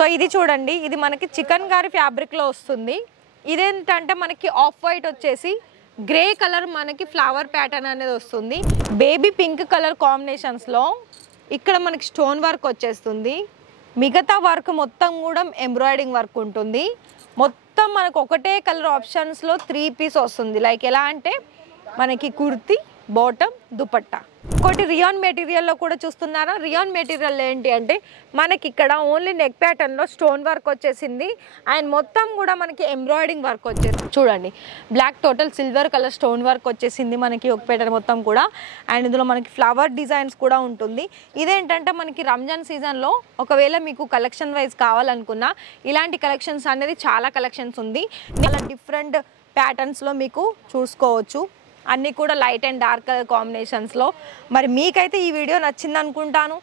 So ఇది చూడండి, ఇది మనకి చికెన్ గారి ఫ్యాబ్రిక్లో వస్తుంది. ఇదేంటంటే మనకి ఆఫ్ వైట్ వచ్చేసి గ్రే కలర్ మనకి ఫ్లవర్ ప్యాటర్న్ అనేది వస్తుంది. బేబీ పింక్ కలర్ కాంబినేషన్స్లో ఇక్కడ మనకి స్టోన్ వర్క్ వచ్చేస్తుంది. మిగతా వర్క్ మొత్తం కూడా ఎంబ్రాయిడింగ్ వర్క్ ఉంటుంది. మొత్తం మనకు ఒకటే కలర్ ఆప్షన్స్లో 3 పీస్ వస్తుంది. లైక్ ఎలా అంటే మనకి కుర్తీ, బాటమ్, దుపట్టా. ఇంకోటి రియాన్ మెటీరియల్లో కూడా చూస్తున్నారా. రియాన్ మెటీరియల్ ఏంటి అంటే మనకి ఇక్కడ ఓన్లీ నెక్ ప్యాటర్న్లో స్టోన్ వర్క్ వచ్చేసింది అండ్ మొత్తం కూడా మనకి ఎంబ్రాయిడింగ్ వర్క్ వచ్చేసింది. చూడండి, black total silver colour stone work వచ్చేసింది మనకి ఒక ప్యాటర్న్ మొత్తం కూడా. అండ్ ఇందులో మనకి ఫ్లవర్ డిజైన్స్ కూడా ఉంటుంది. ఇదేంటంటే మనకి రంజాన్ సీజన్లో ఒకవేళ మీకు కలెక్షన్ వైజ్ కావాలనుకున్నా ఇలాంటి కలెక్షన్స్ అనేది చాలా కలెక్షన్స్ ఉంది. చాలా డిఫరెంట్ ప్యాటర్న్స్లో మీకు చూసుకోవచ్చు. అన్నీ కూడా లైట్ అండ్ డార్క్ కలర్ కాంబినేషన్స్లో. మరి మీకైతే ఈ వీడియో నచ్చింది అనుకుంటాను.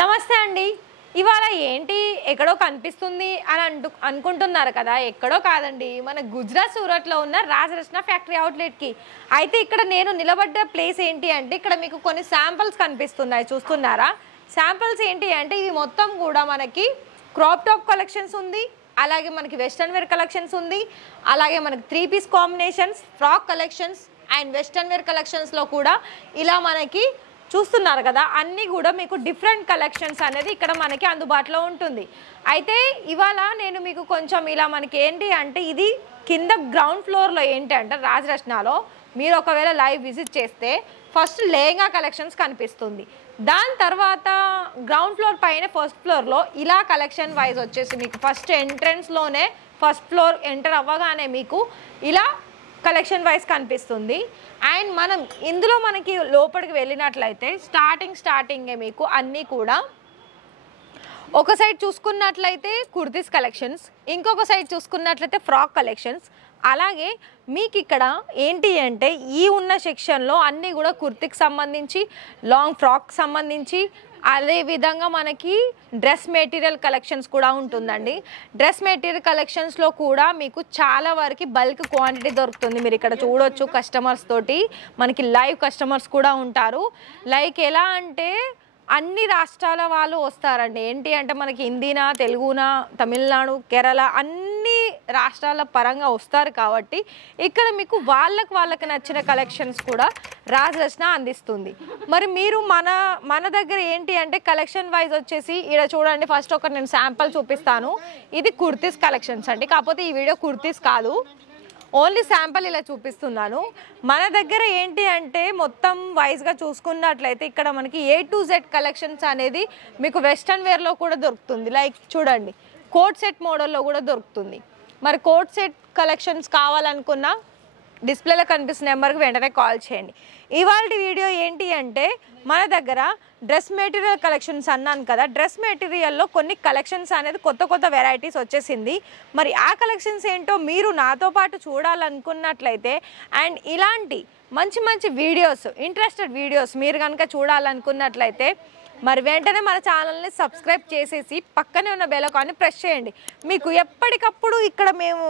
నమస్తే అండి. ఇవాళ ఏంటి ఎక్కడో కనిపిస్తుంది అని అనుకుంటున్నారు కదా. ఎక్కడో కాదండి, మన గుజరాత్ సూరత్లో ఉన్న రాజరత్న ఫ్యాక్టరీ అవుట్లెట్కి. అయితే ఇక్కడ నేను నిలబడ్డ ప్లేస్ ఏంటి అంటే ఇక్కడ మీకు కొన్ని శాంపిల్స్ కనిపిస్తున్నాయి, చూస్తున్నారా. శాంపిల్స్ ఏంటి అంటే ఇవి మొత్తం కూడా మనకి క్రాప్ టాప్ కలెక్షన్స్ ఉంది, అలాగే మనకి వెస్ట్రన్ వేర్ కలెక్షన్స్ ఉంది, అలాగే మనకి 3 piece combinations, frock collections and western wear కలెక్షన్స్లో కూడా ఇలా మనకి చూస్తున్నారు కదా. అన్నీ కూడా మీకు డిఫరెంట్ కలెక్షన్స్ అనేది ఇక్కడ మనకి అందుబాటులో ఉంటుంది. అయితే ఇవాళ నేను మీకు కొంచెం ఇలా మనకి ఏంటి అంటే ఇది కింద గ్రౌండ్ ఫ్లోర్లో ఏంటి అంటే రాజరత్నాలో మీరు ఒకవేళ లైవ్ విజిట్ చేస్తే ఫస్ట్ లెహంగా కలెక్షన్స్ కనిపిస్తుంది. దాని తర్వాత గ్రౌండ్ ఫ్లోర్ పైన ఫస్ట్ ఫ్లోర్లో ఇలా కలెక్షన్ వైజ్ వచ్చేసి మీకు ఫస్ట్ ఎంట్రన్స్లోనే ఫస్ట్ ఫ్లోర్ ఎంటర్ అవ్వగానే మీకు ఇలా కలెక్షన్ వైజ్ కనిపిస్తుంది. అండ్ మనం ఇందులో మనకి లోపలికి వెళ్ళినట్లయితే స్టార్టింగే మీకు అన్నీ కూడా ఒక సైడ్ చూసుకున్నట్లయితే కుర్తీస్ కలెక్షన్స్, ఇంకొక సైడ్ చూసుకున్నట్లయితే ఫ్రాక్ కలెక్షన్స్. అలాగే మీకు ఇక్కడ ఏంటి అంటే ఈ ఉన్న సెక్షన్లో అన్నీ కూడా కుర్తీకి సంబంధించి, లాంగ్ ఫ్రాక్ సంబంధించి, అదేవిధంగా మనకి డ్రెస్ మెటీరియల్ కలెక్షన్స్ కూడా ఉంటుందండి. డ్రెస్ మెటీరియల్ కలెక్షన్స్లో కూడా మీకు చాలా వరకు బల్క్ క్వాంటిటీ దొరుకుతుంది. మీరు ఇక్కడ చూడొచ్చు కస్టమర్స్ తోటి, మనకి లైవ్ కస్టమర్స్ కూడా ఉంటారు. లైక్ ఎలా అంటే అన్ని రాష్ట్రాల వాళ్ళు వస్తారండి. ఏంటి అంటే మనకి హిందీనా, తెలుగునా, తమిళనాడు, కేరళ అన్ని రాష్ట్రాల పరంగా వస్తారు కాబట్టి ఇక్కడ మీకు వాళ్ళకి నచ్చిన కలెక్షన్స్ కూడా రాజరత్న అందిస్తుంది. మరి మీరు మన దగ్గర ఏంటి అంటే కలెక్షన్ వైజ్ వచ్చేసి ఇక్కడ చూడండి. ఫస్ట్ ఒక నేను శాంపుల్ చూపిస్తాను. ఇది కుర్తీస్ కలెక్షన్స్ అండి, కాకపోతే ఈ వీడియో కుర్తీస్ కాదు, ఓన్లీ శాంపుల్ ఇలా చూపిస్తున్నాను. మన దగ్గర ఏంటి అంటే మొత్తం వైజ్గా చూసుకున్నట్లయితే ఇక్కడ మనకి A to Z కలెక్షన్స్ అనేది మీకు వెస్ట్రన్ వేర్లో కూడా దొరుకుతుంది. లైక్ చూడండి, కోట్ సెట్ మోడల్లో కూడా దొరుకుతుంది. మరి కోట్ సెట్ కలెక్షన్స్ కావాలనుకున్నా డిస్ప్లేలో కనిపిస్తున్న నెంబర్కి వెంటనే కాల్ చేయండి. ఇవాళ వీడియో ఏంటి అంటే మన దగ్గర డ్రెస్ మెటీరియల్ కలెక్షన్స్ అన్నాను కదా. డ్రెస్ మెటీరియల్లో కొన్ని కలెక్షన్స్ అనేది కొత్త వెరైటీస్ వచ్చేసింది. మరి ఆ కలెక్షన్స్ ఏంటో మీరు నాతో పాటు చూడాలనుకున్నట్లయితే అండ్ ఇలాంటి మంచి వీడియోస్, ఇంట్రెస్టెడ్ వీడియోస్ మీరు కనుక చూడాలనుకున్నట్లయితే మరి వెంటనే మన ఛానల్ని సబ్స్క్రైబ్ చేసేసి పక్కనే ఉన్న బెల్ ఐకాన్ని ప్రెస్ చేయండి. మీకు ఎప్పటికప్పుడు ఇక్కడ మేము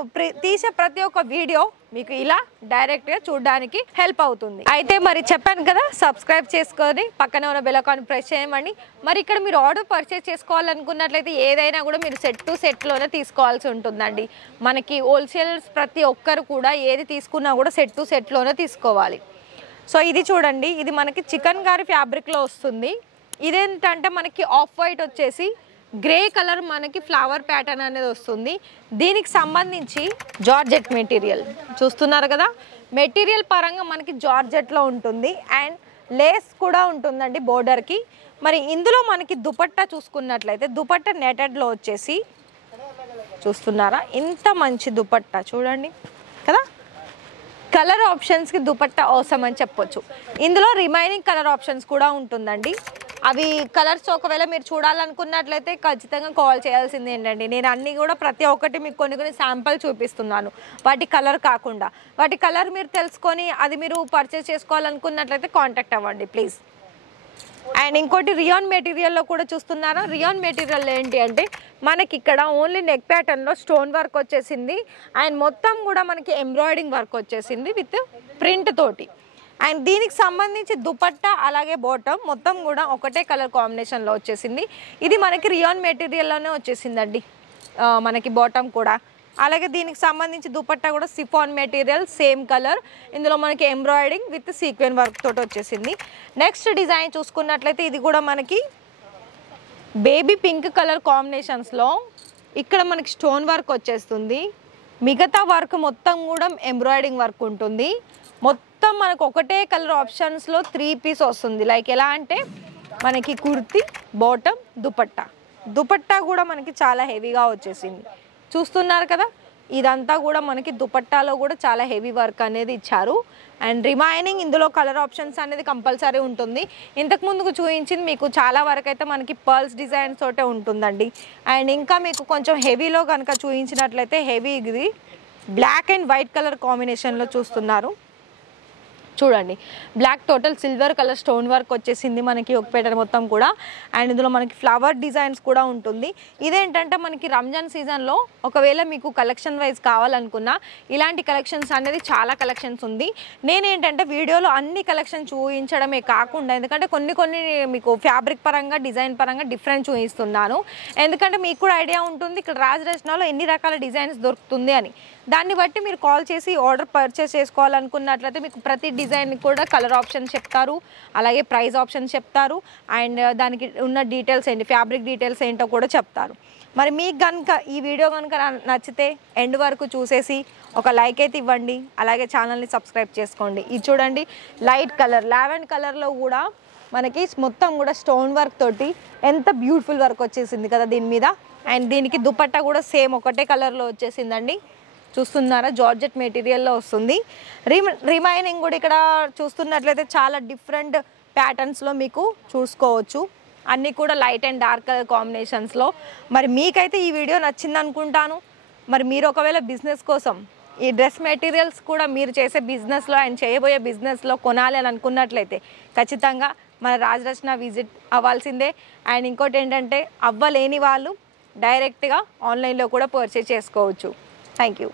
తీసే ప్రతి ఒక్క వీడియో మీకు ఇలా డైరెక్ట్గా చూడడానికి హెల్ప్ అవుతుంది. అయితే మరి చెప్పాను కదా, సబ్స్క్రైబ్ చేసుకొని పక్కనే ఉన్న బెల్ ఐకాన్ని ప్రెస్ చేయమని. మరి ఇక్కడ మీరు ఆర్డర్ పర్చేస్ చేసుకోవాలనుకున్నట్లయితే ఏదైనా కూడా మీరు సెట్ టు సెట్లోనే తీసుకోవాల్సి ఉంటుందండి. మనకి హోల్సేల్స్ ప్రతి ఒక్కరు కూడా ఏది తీసుకున్నా కూడా సెట్ టు సెట్లోనే తీసుకోవాలి. సో ఇది చూడండి, ఇది మనకి చికెన్ గారి ఫ్యాబ్రిక్లో వస్తుంది. ఇదేంటంటే మనకి ఆఫ్ వైట్ వచ్చేసి గ్రే కలర్ మనకి ఫ్లవర్ ప్యాటర్న్ అనేది వస్తుంది. దీనికి సంబంధించి జార్జెట్ మెటీరియల్ చూస్తున్నారు కదా. మెటీరియల్ పరంగా మనకి జార్జెట్లో ఉంటుంది అండ్ లేస్ కూడా ఉంటుందండి బోర్డర్కి. మరి ఇందులో మనకి దుపట్టా చూసుకున్నట్లయితే దుపట్టా నెటెడ్లో వచ్చేసి చూస్తున్నారా, ఇంత మంచి దుపట్టా చూడండి కదా. కలర్ ఆప్షన్స్కి దుపట్టా అవసరం అని చెప్పొచ్చు. ఇందులో రిమైనింగ్ కలర్ ఆప్షన్స్ కూడా ఉంటుందండి. అవి కలర్స్ ఒకవేళ మీరు చూడాలనుకున్నట్లయితే ఖచ్చితంగా కాల్ చేయాల్సింది ఏంటండి. నేను అన్నీ కూడా ప్రతి ఒక్కటి మీకు కొన్ని శాంపుల్ చూపిస్తున్నాను, వాటి కలర్ కాకుండా. వాటి కలర్ మీరు తెలుసుకొని అది మీరు పర్చేస్ చేసుకోవాలనుకున్నట్లయితే కాంటాక్ట్ అవ్వండి ప్లీజ్. అండ్ ఇంకోటి రియాన్ మెటీరియల్లో కూడా చూస్తున్నారా. రియాన్ మెటీరియల్ ఏంటి అంటే మనకి ఇక్కడ ఓన్లీ నెక్ ప్యాటర్న్లో స్టోన్ వర్క్ వచ్చేసింది అండ్ మొత్తం కూడా మనకి ఎంబ్రాయిడింగ్ వర్క్ వచ్చేసింది విత్ ప్రింట్ తోటి. అండ్ దీనికి సంబంధించి దుపట్టా అలాగే బాటమ్ మొత్తం కూడా ఒకటే కలర్ కాంబినేషన్లో వచ్చేసింది. ఇది మనకి రియాన్ మెటీరియల్లోనే వచ్చేసిందండి మనకి బాటమ్ కూడా. అలాగే దీనికి సంబంధించి దుపట్టా కూడా సిఫాన్ మెటీరియల్ సేమ్ కలర్. ఇందులో మనకి ఎంబ్రాయిడింగ్ విత్ సీక్వెన్ వర్క్ తోటి వచ్చేసింది. నెక్స్ట్ డిజైన్ చూసుకున్నట్లయితే ఇది కూడా మనకి బేబీ పింక్ కలర్ కాంబినేషన్స్లో ఇక్కడ మనకి స్టోన్ వర్క్ వచ్చేస్తుంది. మిగతా వర్క్ మొత్తం కూడా ఎంబ్రాయిడింగ్ వర్క్ ఉంటుంది. మొత్తం మనకు ఒకటే కలర్ ఆప్షన్స్లో 3 పీస్ వస్తుంది. లైక్ ఎలా అంటే మనకి కుర్తీ, బాటమ్, దుపట్టా కూడా మనకి చాలా హెవీగా వచ్చేసింది. చూస్తున్నారు కదా, ఇదంతా కూడా మనకి దుపట్టాలో కూడా చాలా హెవీ వర్క్ అనేది ఇచ్చారు. అండ్ రిమైనింగ్ ఇందులో కలర్ ఆప్షన్స్ అనేది కంపల్సరీ ఉంటుంది. ఇంతకు ముందుకు చూపించింది మీకు చాలా వరకు అయితే మనకి పర్ల్స్ డిజైన్స్ తోటే ఉంటుందండి. అండ్ ఇంకా మీకు కొంచెం హెవీలో కనుక చూపించినట్లయితే హెవీ ఇది బ్లాక్ అండ్ వైట్ కలర్ కాంబినేషన్లో చూస్తున్నారు. చూడండి, black total silver colour stone work వచ్చేసింది మనకి ఒక పేటర్న్ మొత్తం కూడా. అండ్ ఇందులో మనకి ఫ్లవర్ డిజైన్స్ కూడా ఉంటుంది. ఇదేంటంటే మనకి రంజాన్ సీజన్లో ఒకవేళ మీకు కలెక్షన్ వైజ్ కావాలనుకున్నా ఇలాంటి కలెక్షన్స్ అనేది చాలా కలెక్షన్స్ ఉంది. నేనేంటంటే వీడియోలో అన్ని కలెక్షన్ చూపించడమే కాకుండా, ఎందుకంటే కొన్ని మీకు ఫ్యాబ్రిక్ పరంగా డిజైన్ పరంగా డిఫరెంట్ చూపిస్తున్నాను. ఎందుకంటే మీకు కూడా ఐడియా ఉంటుంది ఇక్కడ రాజరత్నాలో ఎన్ని రకాల డిజైన్స్ దొరుకుతుంది అని. దాన్ని బట్టి మీరు కాల్ చేసి ఆర్డర్ పర్చేస్ చేసుకోవాలనుకున్నట్లయితే మీకు ప్రతి డిజైన్ కూడా కలర్ ఆప్షన్ చెప్తారు, అలాగే ప్రైస్ ఆప్షన్ చెప్తారు. అండ్ దానికి ఉన్న డీటెయిల్స్ ఏంటి, ఫ్యాబ్రిక్ డీటెయిల్స్ ఏంటో కూడా చెప్తారు. మరి మీకు కనుక ఈ వీడియో కనుక నచ్చితే ఎండ్ వరకు చూసేసి ఒక లైక్ అయితే ఇవ్వండి. అలాగే ఛానల్ని సబ్స్క్రైబ్ చేసుకోండి. ఇది చూడండి, లైట్ కలర్ లావెండర్ కలర్లో కూడా మనకి మొత్తం కూడా స్టోన్ వర్క్ తోటి ఎంత బ్యూటిఫుల్ వర్క్ వచ్చేసింది కదా దీని మీద. అండ్ దీనికి దుపట్టా కూడా సేమ్ ఒకటే కలర్లో వచ్చేసిందండి. చూస్తున్నారా, జార్జెట్ మెటీరియల్లో వస్తుంది. రిమైనింగ్ కూడా ఇక్కడ చూస్తున్నట్లయితే చాలా డిఫరెంట్ ప్యాటర్న్స్లో మీకు చూసుకోవచ్చు. అన్నీ కూడా లైట్ అండ్ డార్క్ కలర్ కాంబినేషన్స్లో. మరి మీకైతే ఈ వీడియో నచ్చింది అనుకుంటాను. మరి మీరు ఒకవేళ బిజినెస్ కోసం ఈ డ్రెస్ మెటీరియల్స్ కూడా మీరు చేసే బిజినెస్లో అండ్ చేయబోయే బిజినెస్లో కొనాలి అని అనుకున్నట్లయితే ఖచ్చితంగా మన రాజరత్న విజిట్ అవ్వాల్సిందే. అండ్ ఇంకోటి ఏంటంటే అవ్వలేని వాళ్ళు డైరెక్ట్గా ఆన్లైన్లో కూడా పర్చేస్ చేసుకోవచ్చు. Thank you.